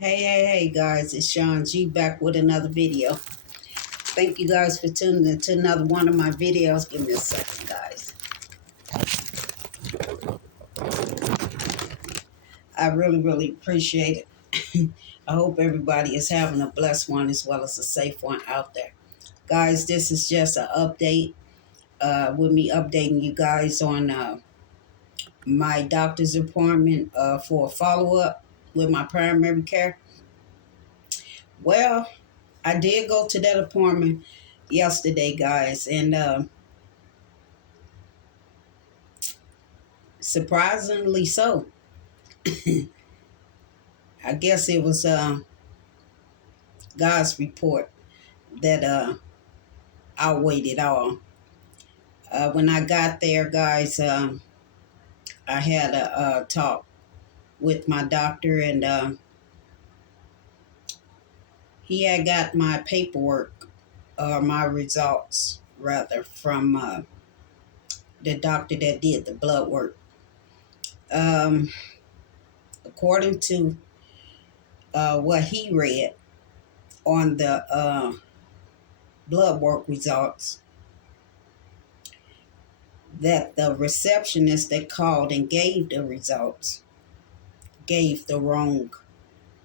Hey guys, it's Sean G back with another video. Thank you guys for tuning in to another one of my videos. Give me a second, guys. I really appreciate it. I hope everybody is having a blessed one as well as a safe one out there. Guys, this is just an update with me updating you guys on my doctor's appointment for a follow-up with my primary care. Well, I did go to that appointment yesterday, guys, and surprisingly so. I guess it was God's report that outweighed it all. When I got there, guys, I had a talk with my doctor, and he had got my paperwork, my results, rather, from the doctor that did the blood work. Um, According to what he read on the blood work results, that the receptionist that called and gave the results gave the wrong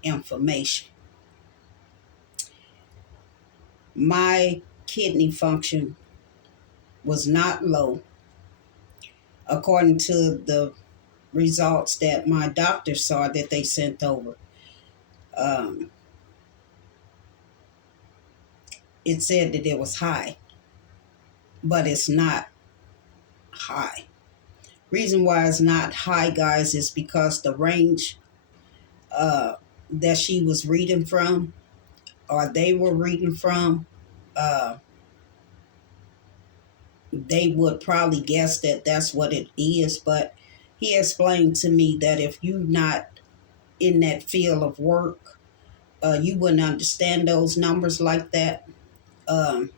information. My kidney function was not low, according to the results that my doctor saw that they sent over. Um, it said that it was high, but it's not high. Reason why it's not high, guys, is because the range uh, that she was reading from, or they were reading from, uh, they would probably guess that that's what it is. But he explained to me that if you're not in that field of work, you wouldn't understand those numbers like that. Um,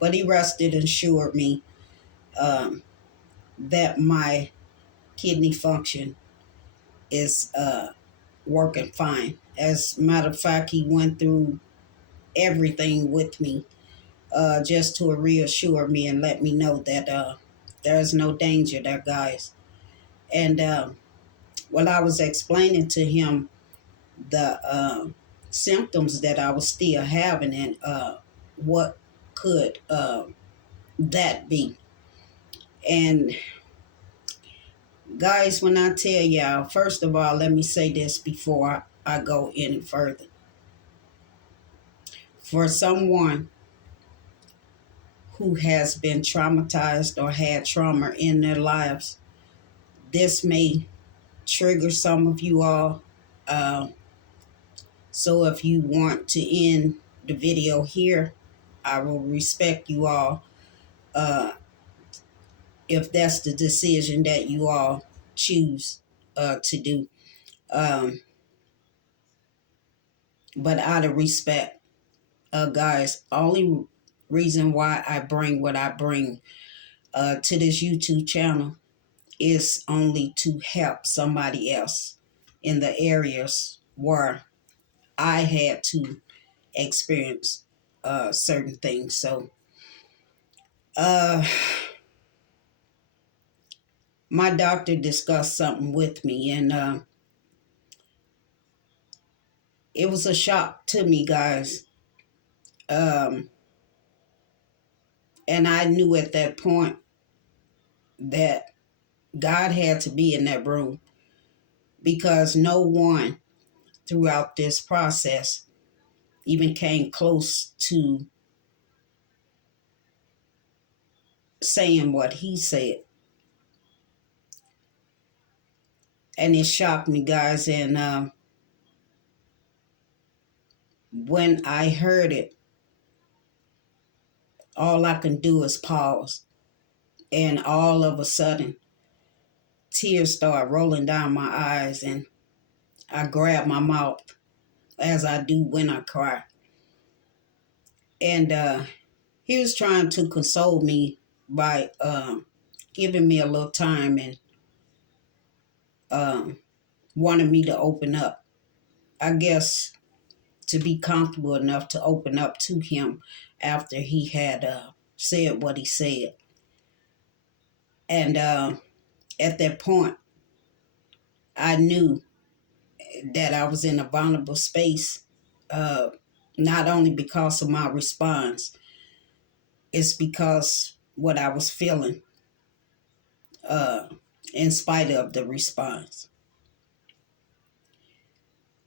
but he rested and assured me um, that my kidney function is working fine. As a matter of fact, he went through everything with me just to reassure me and let me know that there's no danger there, guys. And while I was explaining to him the symptoms that I was still having and what could that be. And guys, when I tell y'all, first of all, let me say this before I go any further. For someone who has been traumatized or had trauma in their lives, this may trigger some of you all. Uh, so if you want to end the video here, I will respect you all uh, if that's the decision that you all choose to do. Um, but out of respect, guys, only reason why I bring what I bring to this YouTube channel is only to help somebody else in the areas where I had to experience certain things. So, uh, my doctor discussed something with me, and it was a shock to me, guys. Um, and I knew at that point that God had to be in that room because no one throughout this process even came close to saying what he said. And it shocked me, guys. And when I heard it, all I can do is pause. And all of a sudden, tears start rolling down my eyes, and I grab my mouth as I do when I cry. And he was trying to console me by giving me a little time and wanted me to open up. I guess, to be comfortable enough to open up to him after he had said what he said. And at that point, I knew that I was in a vulnerable space, uh, not only because of my response, it's because what I was feeling uh, in spite of the response.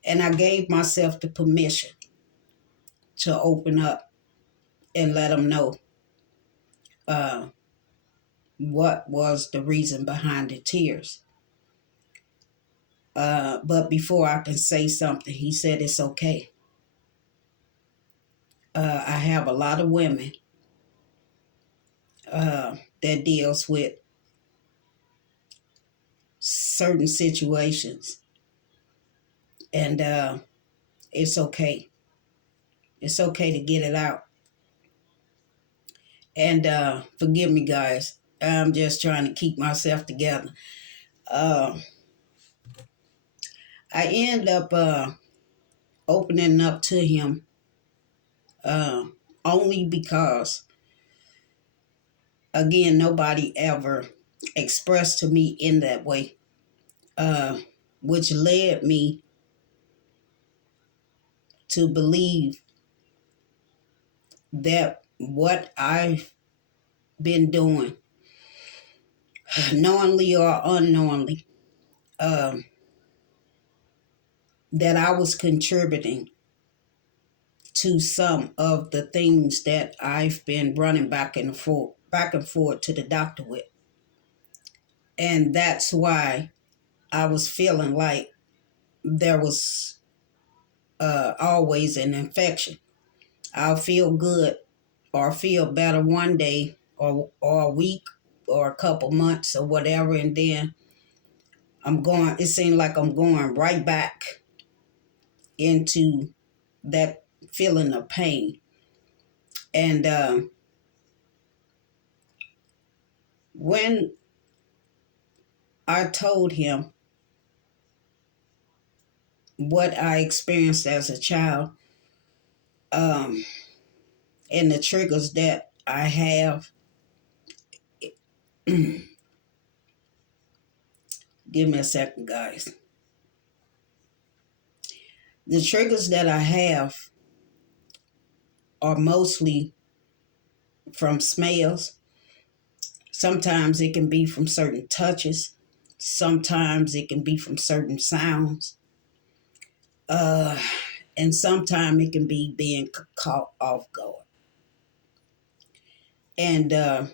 And I gave myself the permission to open up and let him know uh, what was the reason behind the tears. But before I can say something, he said it's okay. I have a lot of women that deals with certain situations, and it's okay. It's okay to get it out. And forgive me, guys. I'm just trying to keep myself together. Uh, I end up opening up to him uh, only because, again, nobody ever expressed to me in that way, uh, which led me to believe that what I've been doing, knowingly or unknowingly, um, that I was contributing to some of the things that I've been running back and forth to the doctor with. And that's why I was feeling like there was always an infection. I'll feel good or feel better one day or a week or a couple months or whatever, and then it seemed like I'm going right back into that feeling of pain. And when I told him what I experienced as a child, um, and the triggers that I have, give me a second, guys. The triggers that I have are mostly from smells. Sometimes it can be from certain touches. Sometimes it can be from certain sounds. Uh, and sometimes it can be being caught off guard. And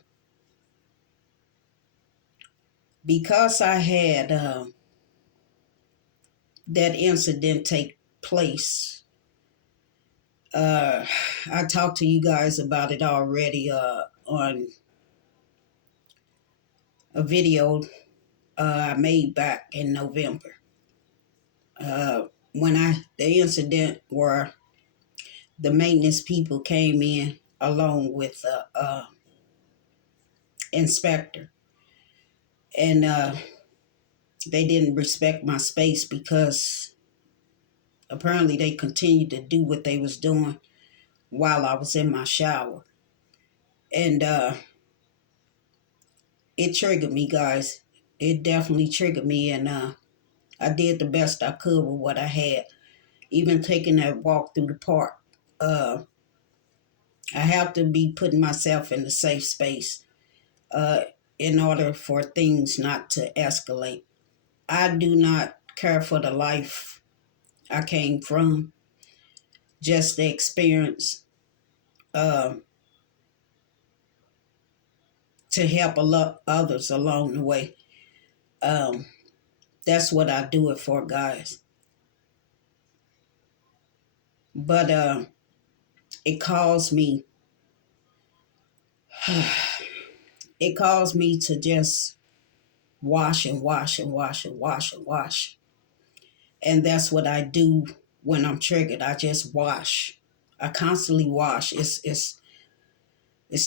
because I had that incident take place, I talked to you guys about it already on a video I made back in November. When the incident where the maintenance people came in along with the inspector, and they didn't respect my space because apparently they continued to do what they was doing while I was in my shower. And it triggered me, guys. It definitely triggered me, and I did the best I could with what I had. Even taking that walk through the park, uh, I have to be putting myself in a safe space uh, in order for things not to escalate. I do not care for the life I came from, just the experience uh, to help a lot others along the way. Um, that's what I do it for, guys. But it caused me, it caused me to just wash and wash and wash and wash and wash. And that's what I do when I'm triggered. I just wash. I constantly wash. It's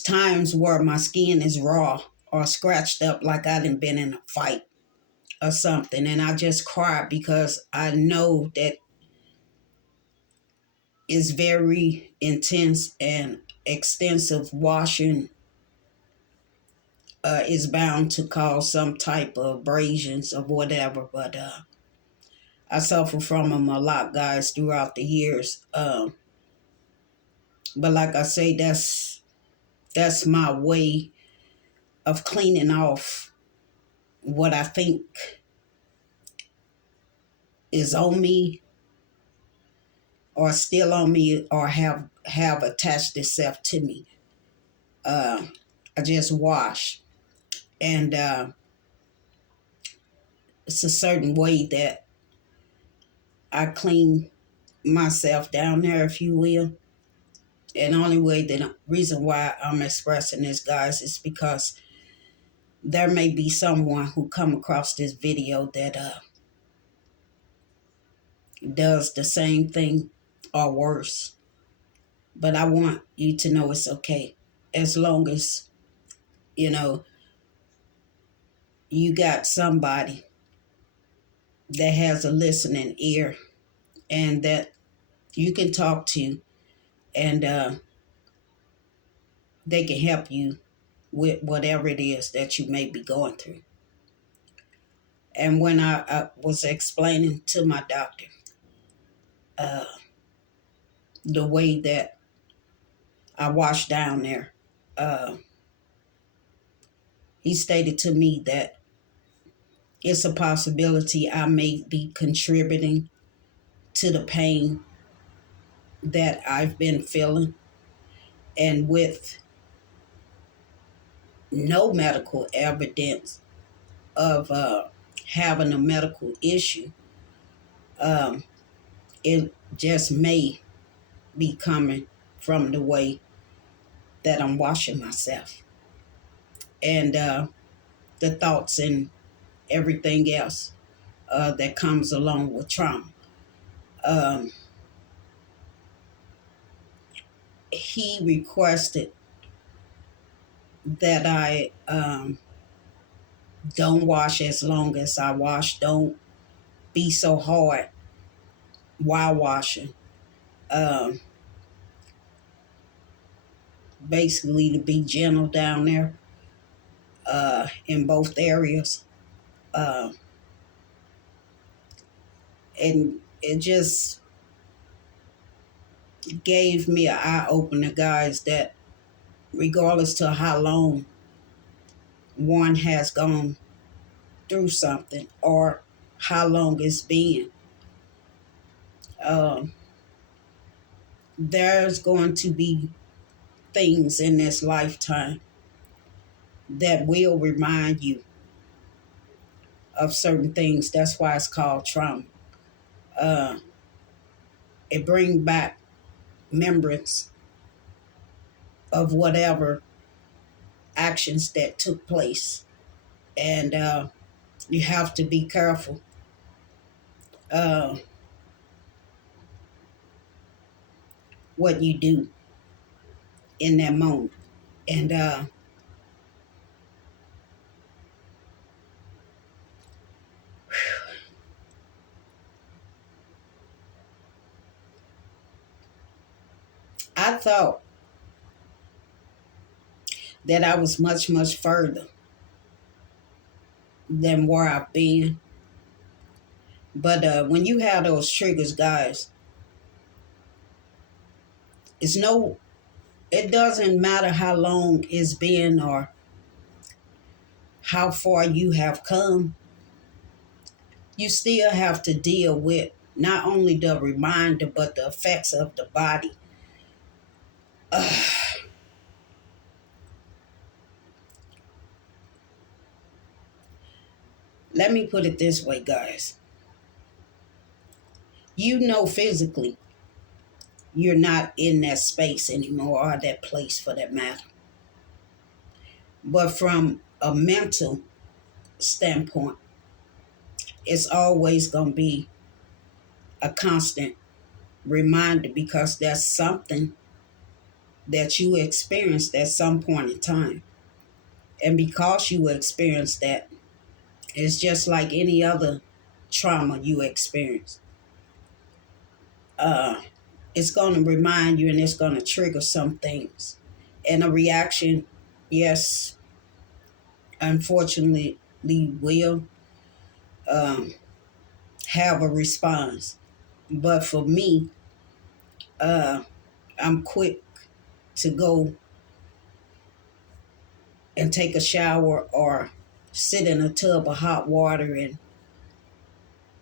times where my skin is raw or scratched up like I done been in a fight or something. And I just cry because I know that is very intense, and extensive washing is bound to cause some type of abrasions or whatever. But I suffer from them a lot, guys, throughout the years. But like I say, that's my way of cleaning off what I think is on me, or still on me, or have attached itself to me. Uh, I just wash, and it's a certain way that I clean myself down there, if you will. And the only way, the reason why I'm expressing this, guys, is because there may be someone who come across this video that does the same thing or worse. But I want you to know it's okay, as long as you know you got somebody that has a listening ear, and that you can talk to, and they can help you with whatever it is that you may be going through. And when I was explaining to my doctor uh, the way that I wash down there, uh, he stated to me that it's a possibility I may be contributing to the pain that I've been feeling. And with no medical evidence of having a medical issue, um, it just may be coming from the way that I'm washing myself, and the thoughts and everything else that comes along with trauma. Um, he requested that I don't wash as long as I wash. Don't be so hard while washing. Um, Basically, to be gentle down there in both areas. Uh, and it just gave me an eye opener, guys, that regardless to how long one has gone through something, or how long it's been, um, there's going to be things in this lifetime that will remind you of certain things. That's why it's called trauma. Uh, it brings back remembrance of whatever actions that took place. And you have to be careful uh, what you do in that moment. And I thought that I was much, much further than where I've been. But when you have those triggers, guys, it's no, it doesn't matter how long it's been or how far you have come. You still have to deal with not only the reminder, but the effects of the body. Let me put it this way, guys. You know physically you're not in that space anymore, or that place for that matter. But from a mental standpoint, it's always going to be a constant reminder, because that's something that you experienced at some point in time. And because you experienced that, it's just like any other trauma you experience. Uh, it's going to remind you and it's going to trigger some things. And a reaction, yes, unfortunately, will um, have a response. But for me, uh, I'm quick to go and take a shower or sit in a tub of hot water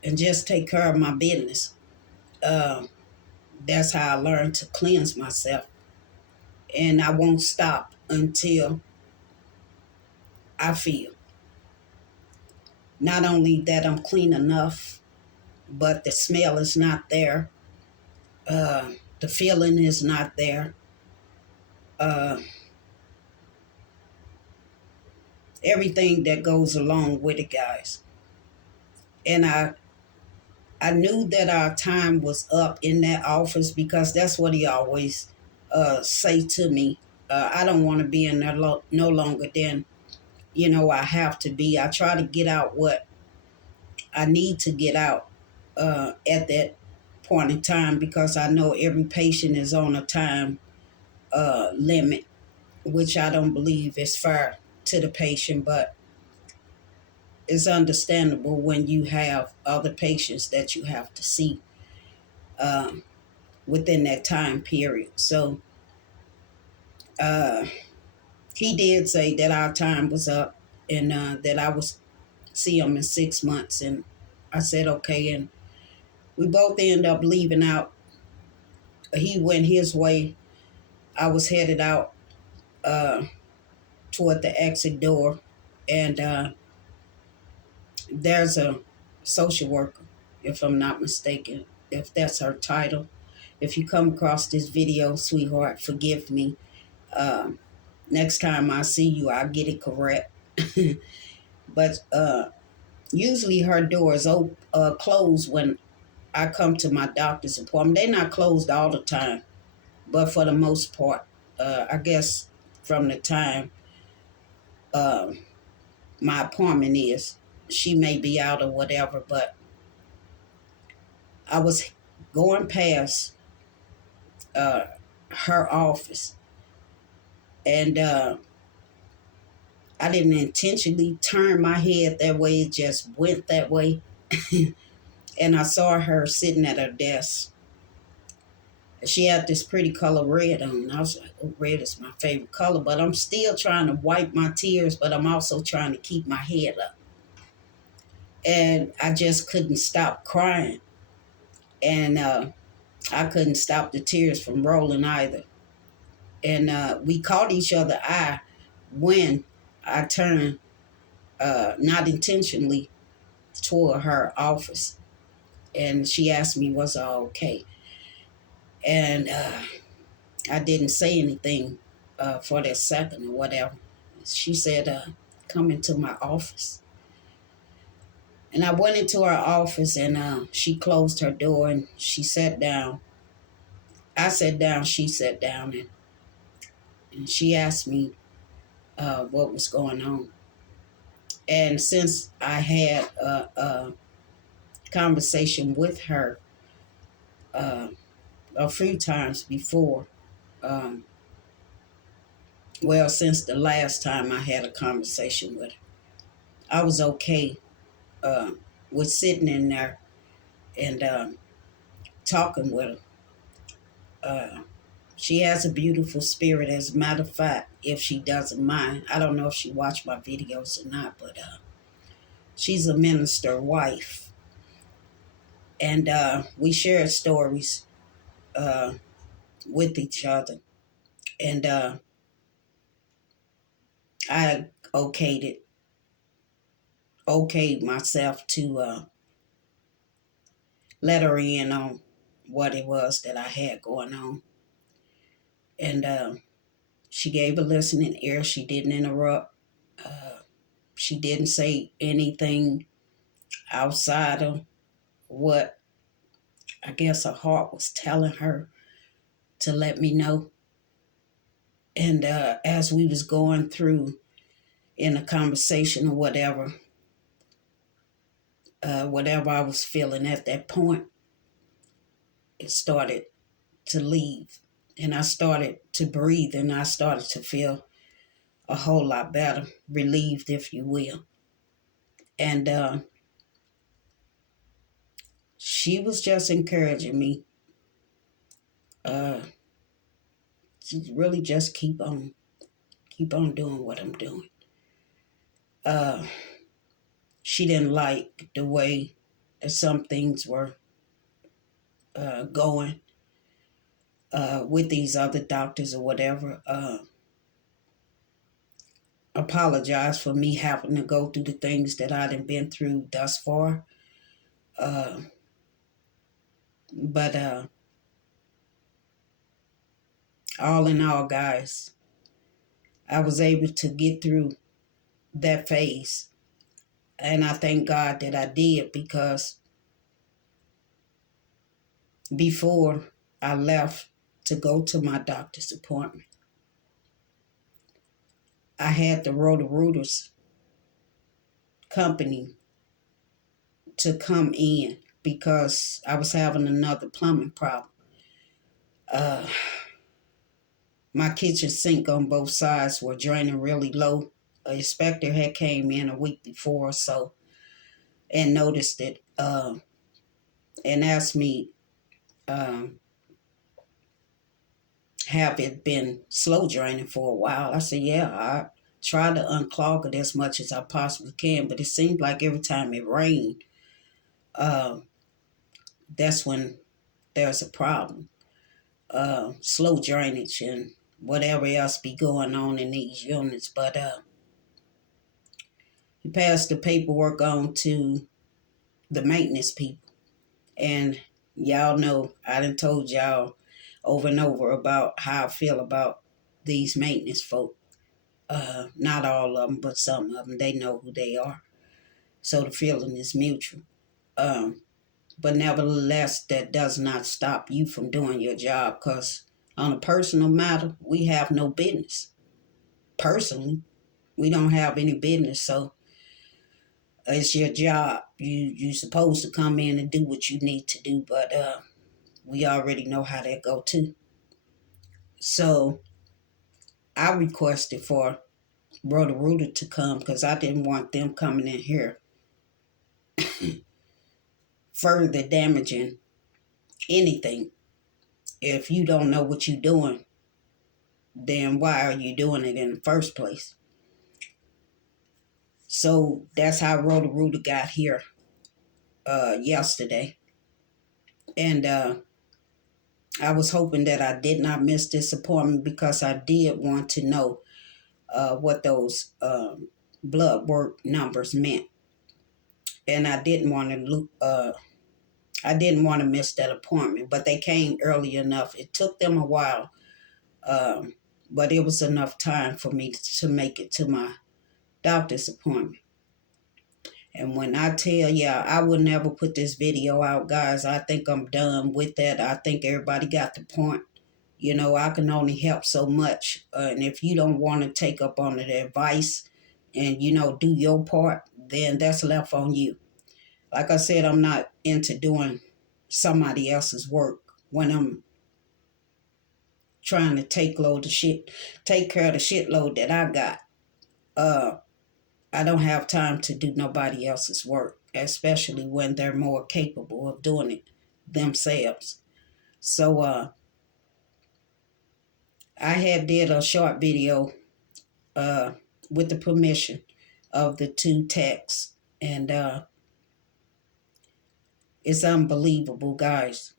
and just take care of my business. Uh, that's how I learned to cleanse myself. And I won't stop until I feel not only that I'm clean enough, but the smell is not there. Uh, the feeling is not there. Uh, everything that goes along with it, guys. And I knew that our time was up in that office because that's what he always say to me. I don't want to be in there no longer than I have to be. I try to get out what I need to get out at that point in time because I know every patient is on a time limit, which I don't believe is fair to the patient, but it's understandable when you have other patients that you have to see um, within that time period. So uh, he did say that our time was up and that I would see him in 6 months. And I said, okay. And we both ended up leaving out. He went his way. I was headed out uh, toward the exit door. And there's a social worker, if I'm not mistaken, if that's her title. If you come across this video, sweetheart, forgive me. Um, Next time I see you, I'll get it correct. But usually her door is closed when I come to my doctor's appointment. They're not closed all the time, but for the most part, I guess from the time um, my appointment is, she may be out or whatever. But I was going past uh, her office, and I didn't intentionally turn my head that way. It just went that way. And I saw her sitting at her desk. She had this pretty color red on. I was like, oh, red is my favorite color. But I'm still trying to wipe my tears, but I'm also trying to keep my head up. And I just couldn't stop crying. And I couldn't stop the tears from rolling either. And we caught each other eye when I turned, not intentionally, toward her office. And she asked me, was I okay? And I didn't say anything for that second or whatever. She said, come into my office. And I went into her office and she closed her door and she sat down. I sat down, she sat down, and she asked me what was going on. And since I had a conversation with her uh, a few times before, um, well, since the last time I had a conversation with her, I was okay uh, with sitting in there and talking with her. She has a beautiful spirit. As a matter of fact, if she doesn't mind, I don't know if she watched my videos or not, but she's a minister wife. And we share stories uh, with each other. And I okayed myself to let her in on what it was that I had going on. And she gave a listening ear. She didn't interrupt. She didn't say anything outside of what I guess her heart was telling her to let me know. And as we was going through in a conversation or whatever I was feeling at that point, it started to leave. And I started to breathe and I started to feel a whole lot better, relieved, if you will. And she was just encouraging me uh, to really just keep on doing what I'm doing. Uh, she didn't like the way that some things were going with these other doctors or whatever. Apologize for me having to go through the things that I done been through thus far. Uh, but all in all, guys, I was able to get through that phase. And I thank God that I did, because before I left to go to my doctor's appointment, I had the Roto-Rooters company to come in because I was having another plumbing problem. Uh, my kitchen sink on both sides were draining really low. A inspector had came in a week before or so and noticed it and asked me, um, have it been slow draining for a while? I said, yeah, I try to unclog it as much as I possibly can, but it seemed like every time it rained, uh, that's when there's a problem. Slow drainage and whatever else be going on in these units. But he passed the paperwork on to the maintenance people. And y'all know I done told y'all over and over about how I feel about these maintenance folk. Not all of them, but some of them, they know who they are. So the feeling is mutual. Um, but nevertheless, that does not stop you from doing your job, because on a personal matter, we have no business. Personally, we don't have any business. So it's your job. You supposed to come in and do what you need to do, but we already know how that go too. So I requested for Roto-Rooter to come because I didn't want them coming in here further damaging anything. If you don't know what you're doing, then why are you doing it in the first place? So that's how Roto-Rooter got here yesterday. And I was hoping that I did not miss this appointment, because I did want to know what those blood work numbers meant. And I didn't want to miss that appointment, but they came early enough. It took them a while, um, but it was enough time for me to make it to my doctor's appointment. And when I tell y'all, I will never put this video out, guys. I think I'm done with that. I think everybody got the point. You know, I can only help so much. And if you don't want to take up on the advice and, do your part, then that's left on you. Like I said, I'm not into doing somebody else's work when I'm trying to take care of the shitload that I got. I don't have time to do nobody else's work, especially when they're more capable of doing it themselves. So I had did a short video uh, with the permission of the two techs, and it's unbelievable, guys,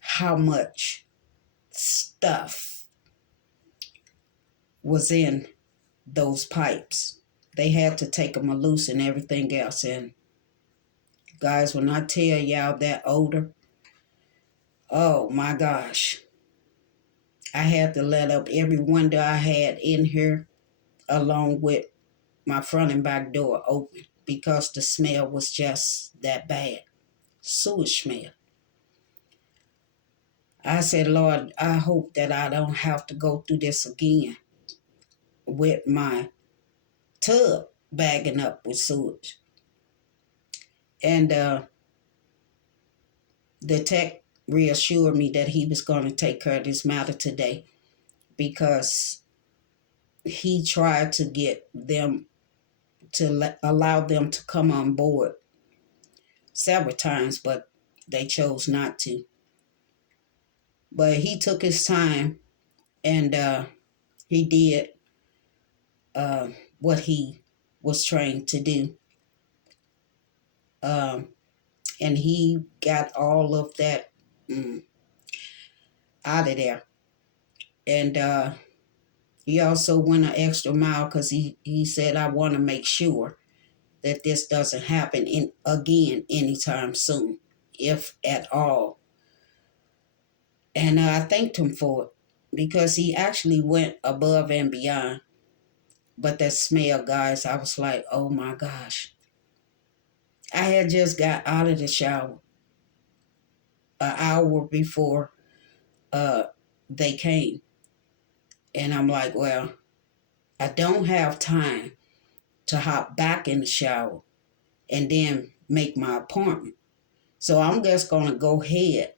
how much stuff was in those pipes. They had to take them loose and everything else. And guys, when I tell y'all that odor, oh my gosh, I had to let up every window I had in here, along with my front and back door open, because the smell was just that bad. Sewage smell. I said, Lord, I hope that I don't have to go through this again with my tub bagging up with sewage. And the tech reassured me that he was going to take care of this matter today, because he tried to get them to allow them to come on board several times, but they chose not to. But he took his time, and he did uh, what he was trained to do. Um, and he got all of that out of there. And he also went an extra mile, because he said, I want to make sure that this doesn't happen again anytime soon, if at all. And I thanked him for it, because he actually went above and beyond. But that smell, guys, I was like, oh my gosh. I had just got out of the shower an hour before they came. And I'm like, well, I don't have time to hop back in the shower and then make my appointment. So I'm just going to go ahead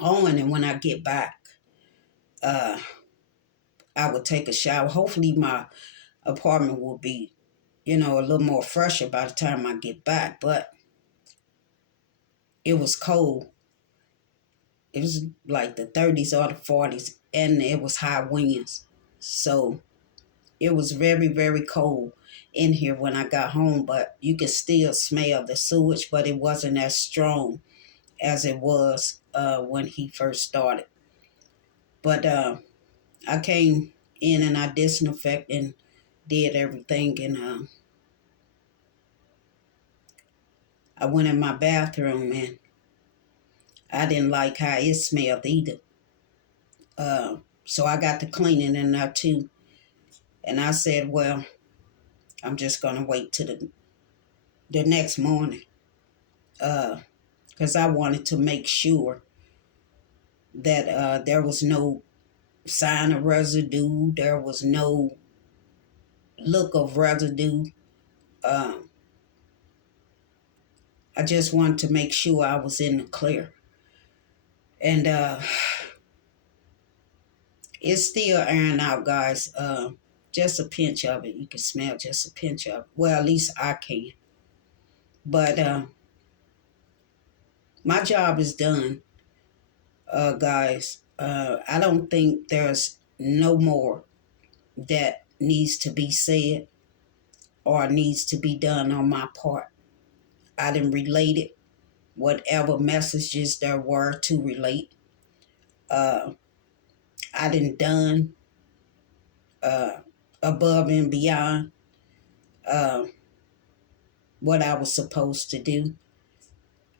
on, and when I get back, uh, I will take a shower. Hopefully my apartment will be, a little more fresher by the time I get back. But it was cold. It was like the 30s or the 40s, and it was high winds. So it was very, very cold in here when I got home, but you could still smell the sewage, but it wasn't as strong as it was when he first started. But I came in and I disinfected and did everything, and I went in my bathroom, and I didn't like how it smelled either. So I got to cleaning in there too. And I said, well, I'm just going to wait till the next morning, because I wanted to make sure that there was no sign of residue. There was no look of residue. Um, I just wanted to make sure I was in the clear. And it's still airing out, guys. Just a pinch of it. You can smell just a pinch of it. Well, at least I can. But my job is done, guys. I don't think there's no more that needs to be said or needs to be done on my part. I didn't relate it, whatever messages there were to relate. Uh, I didn't done uh, above and beyond uh, what I was supposed to do.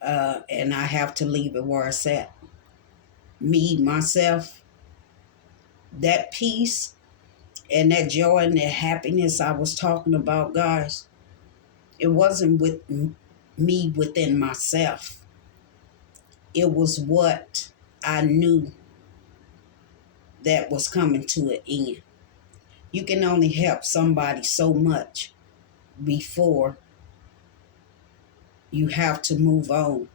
And I have to leave it where it's at. Me, myself, that peace and that joy and that happiness I was talking about, guys, it wasn't with me within myself. It was what I knew that was coming to an end. You can only help somebody so much before you have to move on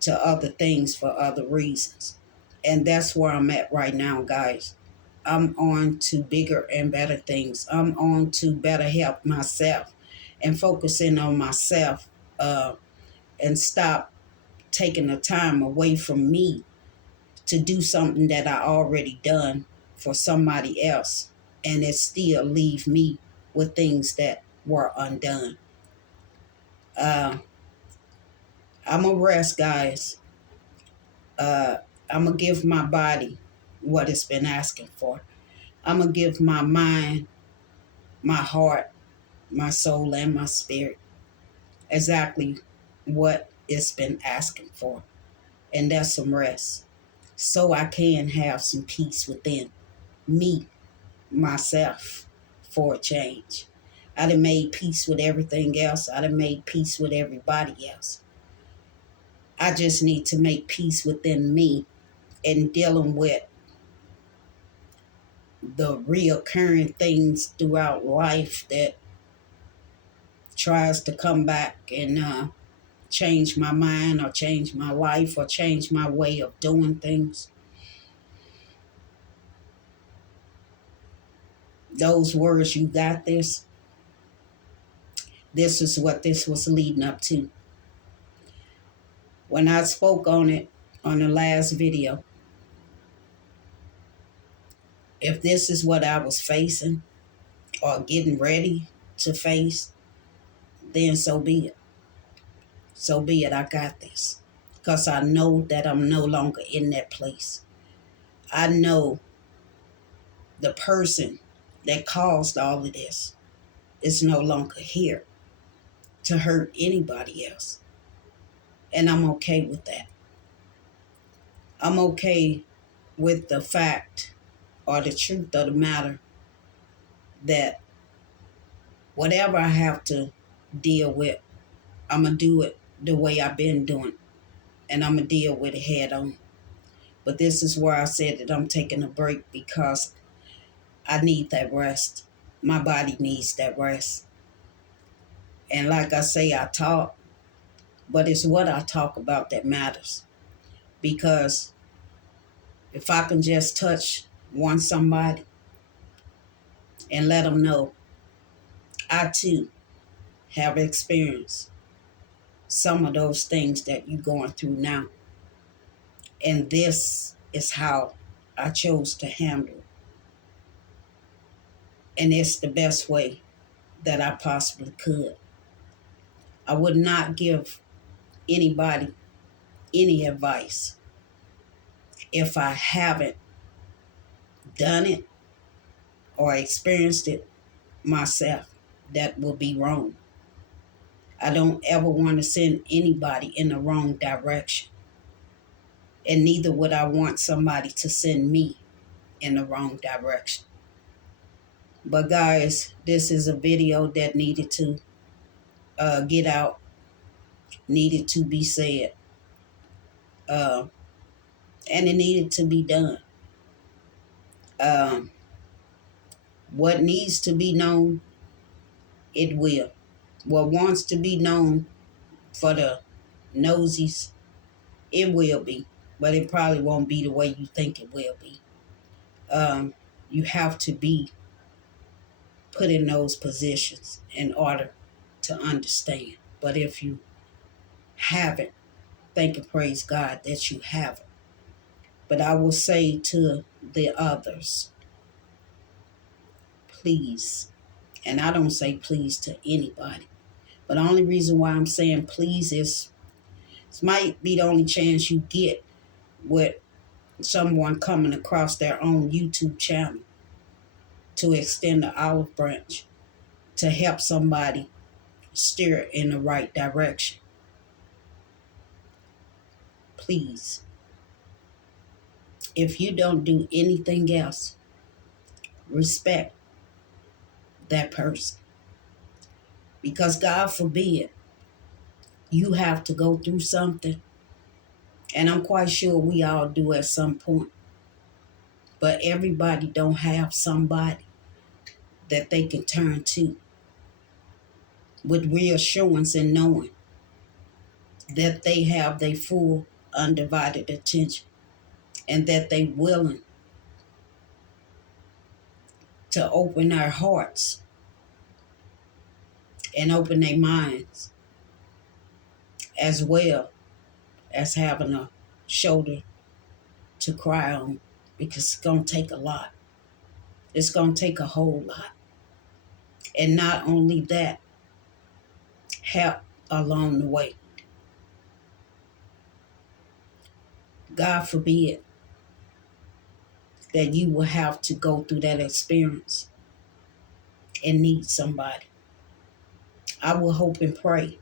to other things for other reasons. And that's where I'm at right now, guys. I'm on to bigger and better things. I'm on to better help myself and focusing on myself, and stop taking the time away from me to do something that I already done for somebody else, and it still leave me with things that were undone. Uh, I'm gonna rest, guys. I'm gonna give my body what it's been asking for. I'm gonna give my mind, my heart, my soul, and my spirit exactly what it's been asking for, and that's some rest, so I can have some peace within me, myself, for a change. I done made peace with everything else. I done made peace with everybody else. I just need to make peace within me and dealing with the reoccurring things throughout life that tries to come back and change my mind or change my life or change my way of doing things. Those words, "you got this," this is what this was leading up to. When I spoke on it on the last video, if this is what I was facing or getting ready to face, then so be it. So be it. I got this. Because I know that I'm no longer in that place. I know the person that caused all of this is no longer here to hurt anybody else. And I'm okay with that. I'm okay with the fact or the truth of the matter that whatever I have to deal with, I'm going to do it the way I've been doing. And I'm going to deal with it head on. But this is where I said that I'm taking a break because I need that rest. My body needs that rest. And like I say, I talk, but it's what I talk about that matters. Because if I can just touch somebody and let them know I too have experienced some of those things that you're going through now. And this is how I chose to handle it. And it's the best way that I possibly could. I would not give anybody any advice if I haven't done it or experienced it myself. That will be wrong. I don't ever want to send anybody in the wrong direction. And neither would I want somebody to send me in the wrong direction. But guys, this is a video that needed to get out, needed to be said, and it needed to be done. What needs to be known, it will. What wants to be known for the nosies, it will be. But it probably won't be the way you think it will be. You have to be put in those positions in order to understand. But if you haven't, thank and praise God that you haven't. But I will say to the others, please, and I don't say please to anybody, but the only reason why I'm saying please is this might be the only chance you get with someone coming across their own YouTube channel to extend the olive branch to help somebody steer in the right direction. Please, if you don't do anything else, respect that person. Because God forbid you have to go through something. And I'm quite sure we all do at some point. But everybody don't have somebody that they can turn to with reassurance and knowing that they have their full undivided attention and that they willing to open their hearts and open their minds, as well as having a shoulder to cry on, because it's going to take a lot. It's going to take a whole lot. And not only that, help along the way. God forbid that you will have to go through that experience and need somebody. I will hope and pray